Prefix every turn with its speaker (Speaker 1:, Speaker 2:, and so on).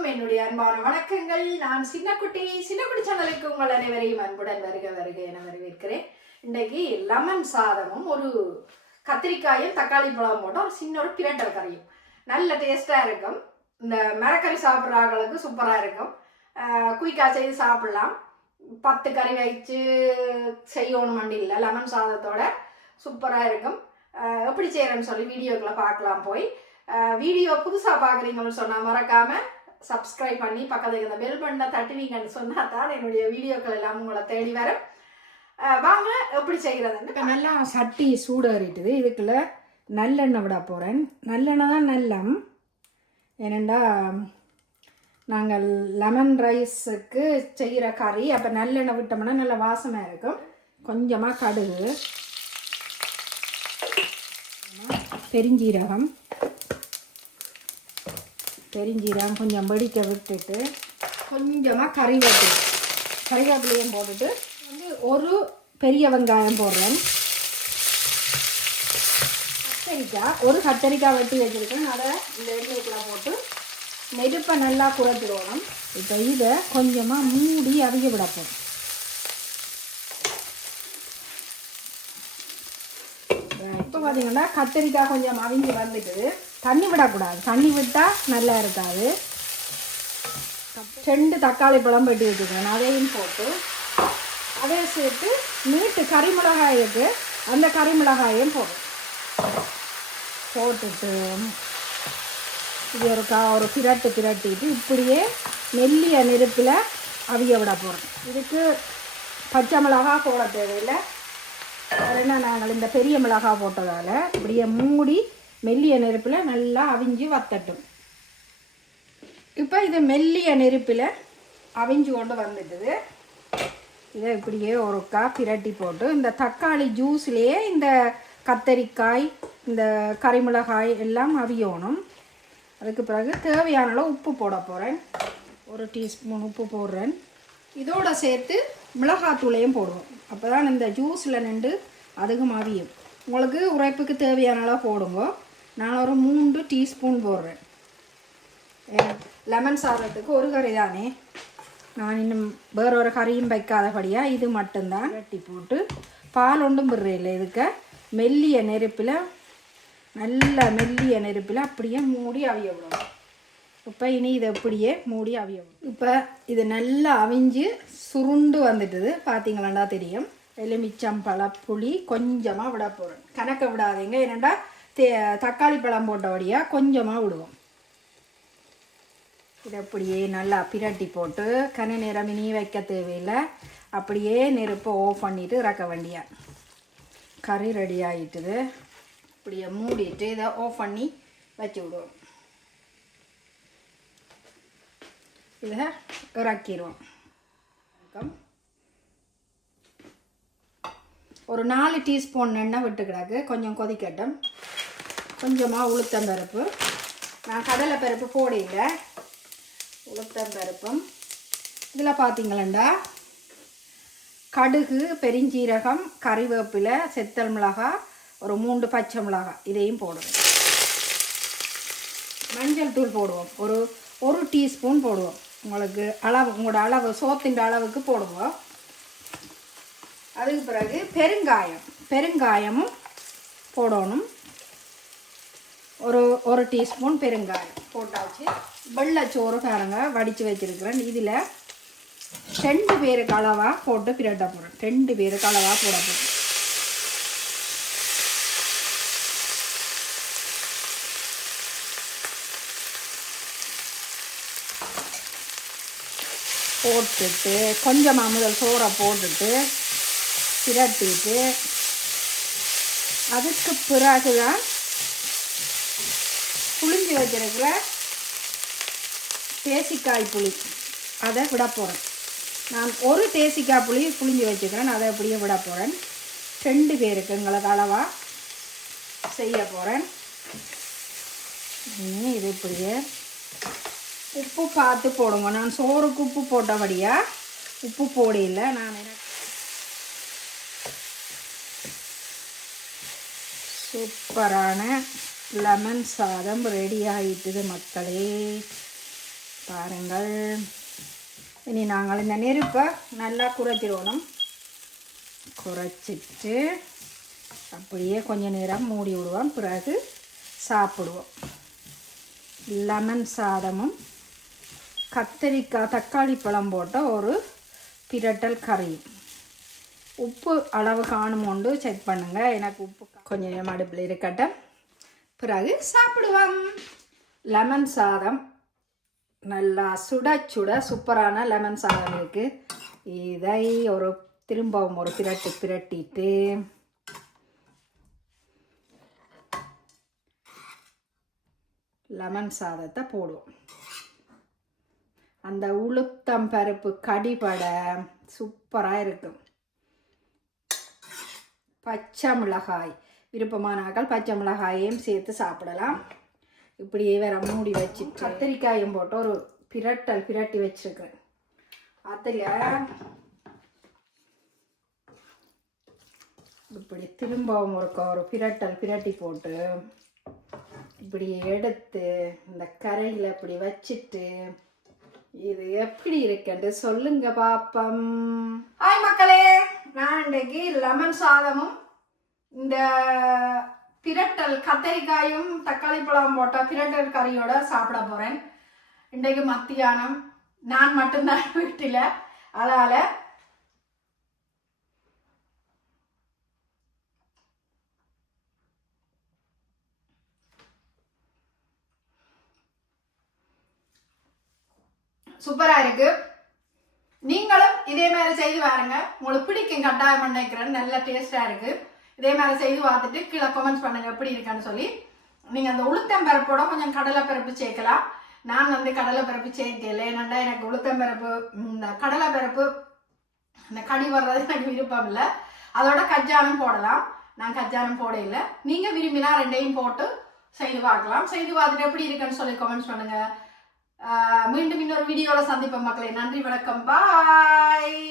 Speaker 1: அனைவருக்கும் என்னுடைய அன்பான வணக்கங்கள். நான் சின்னக்குட்டி சின்னக்குட்டி சேனலுக்கு உங்கள் அனைவரையும் அன்புடன் வருக வருக என வரவேற்கிறேன். இன்றைக்கு லெமன் சாதமும் ஒரு கத்திரிக்காயும் தக்காளி பழம் போட்டு ஒரு சின்ன ஒரு பிரண்டல் கறியும். நல்ல டேஸ்டாக இருக்கும். இந்த மரக்கறி சாப்பிட்றாங்களுக்கு சூப்பராக இருக்கும். குயிக்காக செய்து சாப்பிட்லாம். பத்து கறி வச்சு செய்யணும் இல்லை லெமன் சாதத்தோட சூப்பராக இருக்கும். எப்படி செய்கிறேன்னு சொல்லி வீடியோக்களை பார்க்கலாம் போய். வீடியோ புதுசாக பார்க்குறீங்கன்னு சொன்னால் மறக்காமல் சப்ஸ்கிரைப் பண்ணி பக்கத்தில் இந்த பெல் பண்ண தட்டுவீங்கன்னு சொன்னால் தான் என்னுடைய வீடியோக்கள் எல்லாம் உங்களை தேடி வரும். வாங்க எப்படி செய்கிறதுன்னு
Speaker 2: இப்போ நல்லா சட்டி சூடேறிட்டுது. இதுக்குள்ள நல்லெண்ணெய் விட போகிறேன் நல்லெண்ணெய் தான் நல்லம். ஏனெண்டா நாங்கள் லெமன் ரைஸுக்கு செய்கிற கறி அப்போ நல்லெண்ணெய் விட்டோம்னா நல்ல வாசமாக இருக்கும். கொஞ்சமாக கடுகு பெருஞ்சீரகம் பெருஞ்சீரகம் கொஞ்சம் வெடிக்க விட்டுட்டு கொஞ்சமாக கறிவேப்பிலை கறிவேப்பிலையும் போட்டுட்டு வந்து ஒரு பெரிய வெங்காயம் போடுறேன். கத்தரிக்காய் ஒரு கத்தரிக்காய் வெட்டி வச்சுருக்கேன். அதை இந்த எண்ணெய்க்குள்ள போட்டு நெருப்பை நல்லா குறைச்சிடணும். இப்போ இதை கொஞ்சமாக மூடி அவிய விடப்போம் இப்போ பார்த்தீங்கன்னா கத்தரிக்காய் கொஞ்சம் அவிஞ்சு வந்துட்டுது தண்ணி விடக்கூடாது. தண்ணி விட்டால் நல்லா இருக்காது. ரெண்டு தக்காளி பழம் வெட்டி வச்சுக்கிறேன் அதையும் போட்டு அதே சேர்த்து நீட்டு கறிமிளகாய் இருக்கு அந்த கறிமிளகாயும் போடும் போட்டுட்டு இது ஒரு கா ஒரு பிரட்டு பிரட்டிட்டு இப்படியே மெல்லிய நெருப்பில் அவிய விட போகிறோம் இதுக்கு பச்சை மிளகா போட தேவையில்லை. என்ன நாங்கள் இந்த பெரிய மிளகா போட்டதால் இப்படியே மூடி மெல்லிய நெருப்பில் நல்லா அவிஞ்சு வத்தட்டும். இப்போ இது மெல்லிய நெருப்பில் அவிஞ்சு கொண்டு வந்துட்டுது. இதை இப்படியே ஒருக்கா பிரட்டி போட்டு இந்த தக்காளி ஜூஸ்லேயே இந்த கத்தரிக்காய் இந்த கறிமிளகாய் எல்லாம் அவியணும். அதுக்கு பிறகு தேவையான அளவு உப்பு போட போகிறேன் ஒரு டீஸ்பூன் உப்பு போடுறேன். இதோட சேர்த்து மிளகாத்தூளையும் போடுவோம். அப்போ தான் இந்த ஜூஸில் நின்று அதுக்கு அவியும். உங்களுக்கு உரைப்புக்கு தேவையான அளவு போடுங்க. நான் ஒரு மூன்று டீஸ்பூன் போடுறேன். லெமன் சாதத்துக்கு ஒரு கறி தானே. நான் இன்னும் வேற ஒரு கறியும் வைக்காதபடியாக இது மட்டும்தான் வெட்டி போட்டு பால் ஒன்றும் விடுறையில் இதுக்க. மெல்லிய நெருப்பில் நல்ல மெல்லிய நெருப்பில் அப்படியே மூடி அவிய விடணும். இப்போ இனி இதை அப்படியே மூடி அவிய விடணும். இப்போ இது நல்லா அவிஞ்சு சுருண்டு வந்துட்டுது. பார்த்தீங்களாண்டா தெரியும். எலுமிச்சம்பழ புளி கொஞ்சமாக விட போகிறேன் கணக்க விடாதீங்க. ஏனெண்டா தே தக்காளி பழம் போட்டபடியாக கொஞ்சமாக விடுவோம். இதை அப்படியே நல்லா பிரட்டி போட்டு கன நேரம் இனி வைக்க தேவையில்லை. அப்படியே நெருப்பை ஆஃப் பண்ணிவிட்டு இறக்க வேண்டிய. கறி ரெடி ஆகிட்டுது அப்படியே மூடிட்டு இதை ஆஃப் பண்ணி வச்சு விடுவோம். இதை இறக்கிடுவோம். வணக்கம். ஒரு நாலு டீஸ்பூன் எண்ணெய் விட்டு கிடக்கு கொஞ்சம் கொதிக்கட்டும். கொஞ்சமாக உளுத்தம்பருப்பு. நான் கடலை பருப்பு போடையில் உளுத்தம்பருப்பும். இதில் பார்த்தீங்களா கடுகு பெருஞ்சீரகம் கறிவேப்பிலை செத்தல் மிளகாய் ஒரு மூன்று பச்சை மிளகாய் இதையும் போடுவோம் மஞ்சள் தூள் போடுவோம். ஒரு ஒரு டீஸ்பூன் போடுவோம். உங்களுக்கு அளவு உங்களோட அளவு சோத்தின் அளவுக்கு போடுவோம். அதுக்கு பிறகு பெருங்காயம். பெருங்காயமும் போடணும். ஒரு ஒரு டீஸ்பூன் பெருங்காயம் போட்டாச்சு. வெள்ளைச்சோறு பாருங்க வடித்து வச்சிருக்கிறேன். இதில் ரெண்டு பேருக்கு அளவாக போட்டு பிரட்ட போகிறேன் ரெண்டு பேருக்கு அளவாக போட போகிறேன் போட்டுட்டு கொஞ்சமாக முதல் சோறை போட்டுட்டு பிரட்டிட்டு அதுக்கு பிறகு தான் புளிஞ்சு வச்சிருக்கிற தேசிக்காய் புளி. அதை விட போகிறேன் நான் ஒரு தேசிக்காய் புளி புளிஞ்சு வச்சுக்கிறேன். அதை அப்படியே விட போகிறேன் ரெண்டு பேருக்கு எங்களுக்கு அளவாக செய்ய போகிறேன் இனி இது இப்படியே உப்பு பார்த்து போடுங்க. நான் சோறுக்கு உப்பு போட்டபடியாக உப்பு போடையில் நான் என்ன சூப்பரான லெமன் சாதம் ரெடி ஆகிட்டுது மக்களே. பாருங்கள். இனி நாங்கள் இந்த நெருப்பை நல்லா குறைச்சிடணும் குறைச்சிட்டு அப்படியே கொஞ்ச நேரம் மூடி விடுவோம். பிறகு சாப்பிடுவோம். லெமன் சாதமும் கத்தரிக்காய் தக்காளி பழம் போட்ட ஒரு பிரட்டல் கறியும். உப்பு அளவு காணுமோண்டு செக் பண்ணுங்க. எனக்கு உப்பு கொஞ்சம் அடுப்பில் இருக்கட்டும். பிறகு சாப்பிடுவோம். லெமன் சாதம். நல்லா சுட சுட சூப்பரான லெமன் சாதம் இருக்குது இதை ஒரு திரும்பவும் ஒரு பிரட்டு பிரட்டிட்டு. லெமன் சாதத்தை போடுவோம். அந்த உளுத்தம் பருப்பு கடிபட சூப்பராக இருக்கும். பச்சை மிளகாய். விருப்பமானாக்கள் பச்சை மிளகாயையும் சேர்த்து சாப்பிடலாம். இப்படியே வேற மூடி வச்சு கத்திரிக்காயும் போட்டு ஒரு பிரட்டல் பிரட்டி வச்சிருக்கிறேன். அதில் இப்படி திரும்பவும் ஒரு ஒரு பிரட்டல் பிரட்டி போட்டு இப்படி எடுத்து இந்த கரையில் இப்படி வச்சுட்டு இது எப்படி இருக்குன்னு சொல்லுங்க பாப்பம். ஹாய் மக்களே! நான் இன்றைக்கு லெமன் சாதமும் இந்த பிரட்டல் கத்தரிக்காயும் தக்காளி பழம் போட்ட பிரட்டல் கறியோட சாப்பிட போகிறேன் இன்றைக்கு மத்தியானம். நான் மட்டும்தான் வீட்டில். அதனால் சூப்பராக இருக்குது நீங்களும் இதே மாதிரி செய்து பாருங்க. உங்களுக்கு பிடிக்கும் கட்டாயம் நினைக்கிறேன் நல்ல டேஸ்டா இருக்கு. இதே மாதிரி செய்து பார்த்துட்டு கீழே கமெண்ட்ஸ் பண்ணுங்க. எப்படி இருக்கான்னு சொல்லி. நீங்க அந்த உளுத்தம் பருப்போட கொஞ்சம் கடலை பருப்பு சேர்க்கலாம். நான் வந்து கடலை பருப்பு சேர்க்கல. ஏன்னா எனக்கு உளுத்தம் பருப்பு இந்த கடலை பருப்பு இந்த கடி வர்றது எனக்கு விருப்பம் இல்லை. அதோட கஜ்ஜானம் போடலாம். நான் கஜ்ஜானம் போட இல்லை நீங்க விரும்பினா ரெண்டையும் போட்டு செய்து பார்க்கலாம். செய்து பார்த்துட்டு எப்படி இருக்குன்னு சொல்லி கமெண்ட்ஸ் பண்ணுங்க. மீண்டும் இன்னொரு வீடியோல சந்திப்போம் மக்களே. நன்றி வணக்கம். பாய்